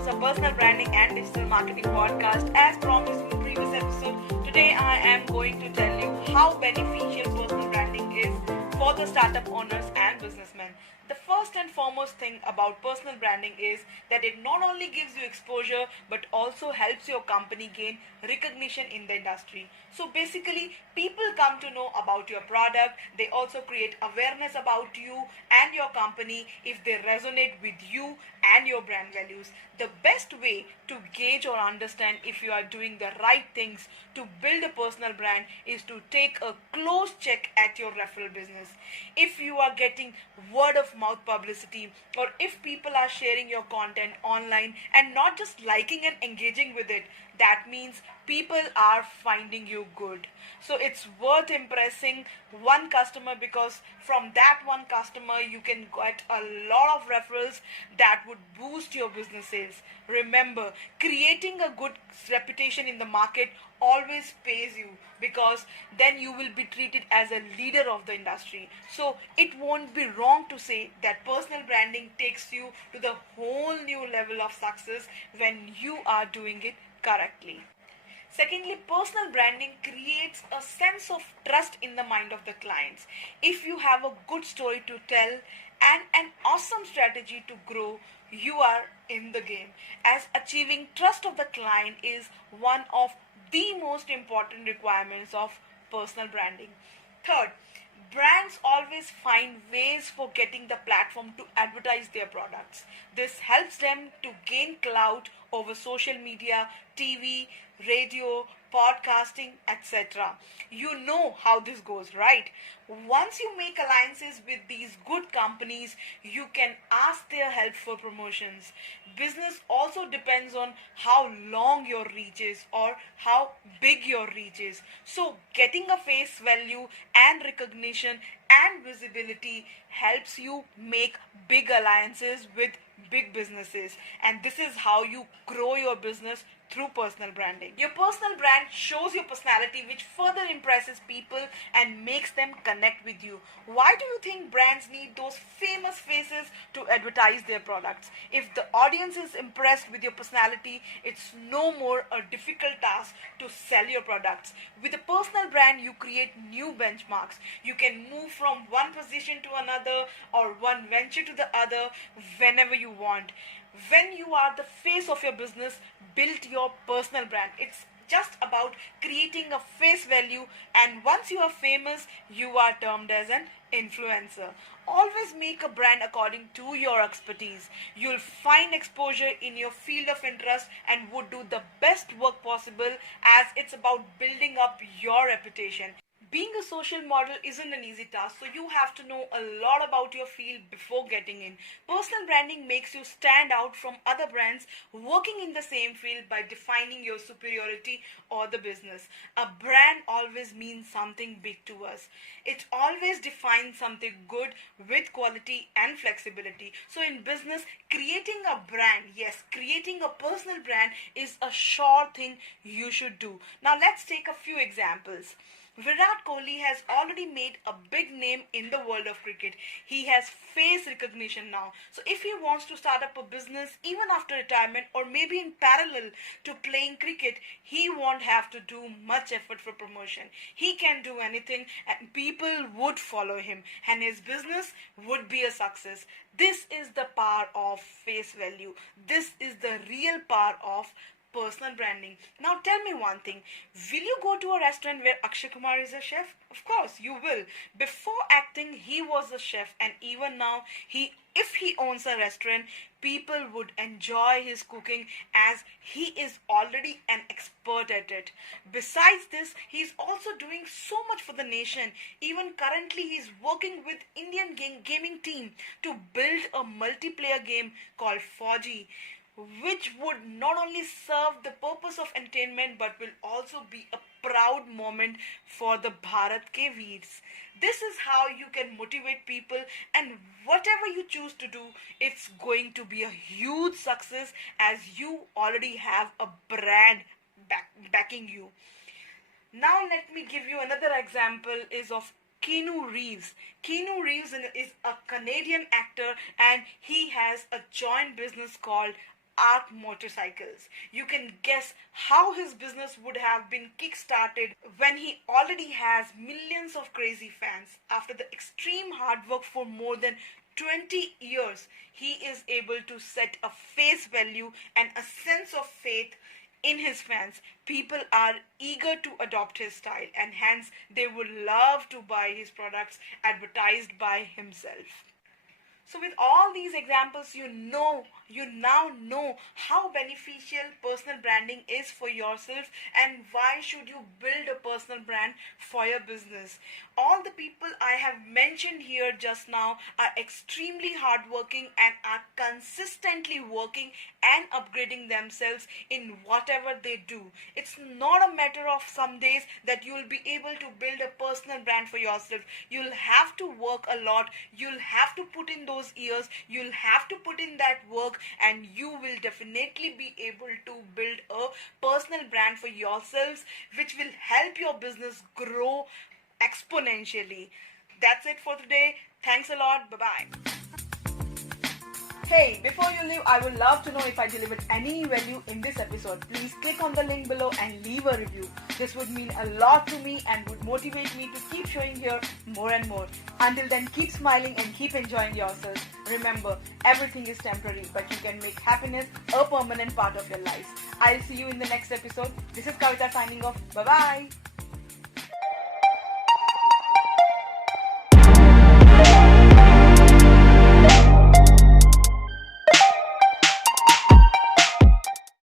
host of Personal Branding and Digital Marketing Podcast. As promised in the previous episode, today I am going to tell you how beneficial personal branding is for the startup owners and businessmen. The first and foremost thing about personal branding is that it not only gives you exposure but also helps your company gain recognition in the industry. So basically, people come to know about your product, they also create awareness about you and your company if they resonate with you and your brand values. The best way to gauge or understand if you are doing the right things to build a personal brand is to take a close check at your referral business. If you are getting word of mouth publicity, or if people are sharing your content online and not just liking and engaging with it, that means people are finding you good. So it's worth impressing one customer, because from that one customer you can get a lot of referrals that would boost your business sales. Remember, creating a good reputation in the market always pays you, because then you will be treated as a leader of the industry. So it won't be wrong to say that personal branding takes you to the whole new level of success when you are doing it correctly. Secondly, personal branding creates a sense of trust in the mind of the clients. If you have a good story to tell and an awesome strategy to grow, you are in the game, as achieving trust of the client is one of the most important requirements of personal branding. Third, brands always find ways for getting the platform to advertise their products. This helps them to gain clout over social media, TV, radio, podcasting, etc. You know how this goes, right? Once you make alliances with these good companies, you can ask their help for promotions. Business also depends on how long your reach is or how big your reach is. So getting a face value and recognition and visibility helps you make big alliances with big businesses, and this is how you grow your business through personal branding. Your personal brand shows your personality, which further impresses people and makes them connect with you. Why do you think brands need those famous faces to advertise their products? If the audience is impressed with your personality, it's no more a difficult task to sell your products. With a personal brand, you create new benchmarks. You can move from one position to another or one venture to the other whenever you want. When you are the face of your business, build your personal brand. It's just about creating a face value, and once you are famous, you are termed as an influencer. Always make a brand according to your expertise. You'll find exposure in your field of interest and would do the best work possible, as it's about building up your reputation. Being a social model isn't an easy task, so you have to know a lot about your field before getting in. Personal branding makes you stand out from other brands working in the same field by defining your superiority or the business. A brand always means something big to us. It always defines something good with quality and flexibility. So in business, creating a brand, yes, creating a personal brand is a sure thing you should do. Now let's take a few examples. Virat Kohli has already made a big name in the world of cricket. He has face recognition now. So if he wants to start up a business even after retirement, or maybe in parallel to playing cricket, he won't have to do much effort for promotion. He can do anything and people would follow him, and his business would be a success. This is the power of face value. This is the real power of personal branding. Now tell me one thing. Will you go to a restaurant where Akshay Kumar is a chef? Of course you will. Before acting, he was a chef, and even now, if he owns a restaurant, people would enjoy his cooking, as he is already an expert at it. Besides this, he is also doing so much for the nation. Even currently, he is working with Indian gaming team to build a multiplayer game called Fauji, which would not only serve the purpose of entertainment but will also be a proud moment for the Bharat Ke Veers. This is how you can motivate people, and whatever you choose to do, it's going to be a huge success, as you already have a brand backing you. Now let me give you another example is of Keanu Reeves. Keanu Reeves is a Canadian actor, and he has a joint business called Arc Motorcycles. You can guess how his business would have been kick-started when he already has millions of crazy fans. After the extreme hard work for more than 20 years, he is able to set a face value and a sense of faith in his fans. People are eager to adopt his style, and hence they would love to buy his products advertised by himself. So with all these examples, you now know how beneficial personal branding is for yourself and why should you build a personal brand for your business. All the people I have mentioned here just now are extremely hardworking and are consistently working and upgrading themselves in whatever they do. It's not a matter of some days that you'll be able to build a personal brand for yourself. You'll have to work a lot. You'll have to put in those years. You'll have to put in that work, and you will definitely be able to build a personal brand for yourselves, which will help your business grow exponentially. That's it for today. Thanks a lot. Bye-bye. Hey, before you leave, I would love to know if I delivered any value in this episode. Please click on the link below and leave a review. This would mean a lot to me and would motivate me to keep showing here more and more. Until then, keep smiling and keep enjoying yourself. Remember, everything is temporary, but you can make happiness a permanent part of your life. I'll see you in the next episode. This is Kavita signing off. Bye-bye.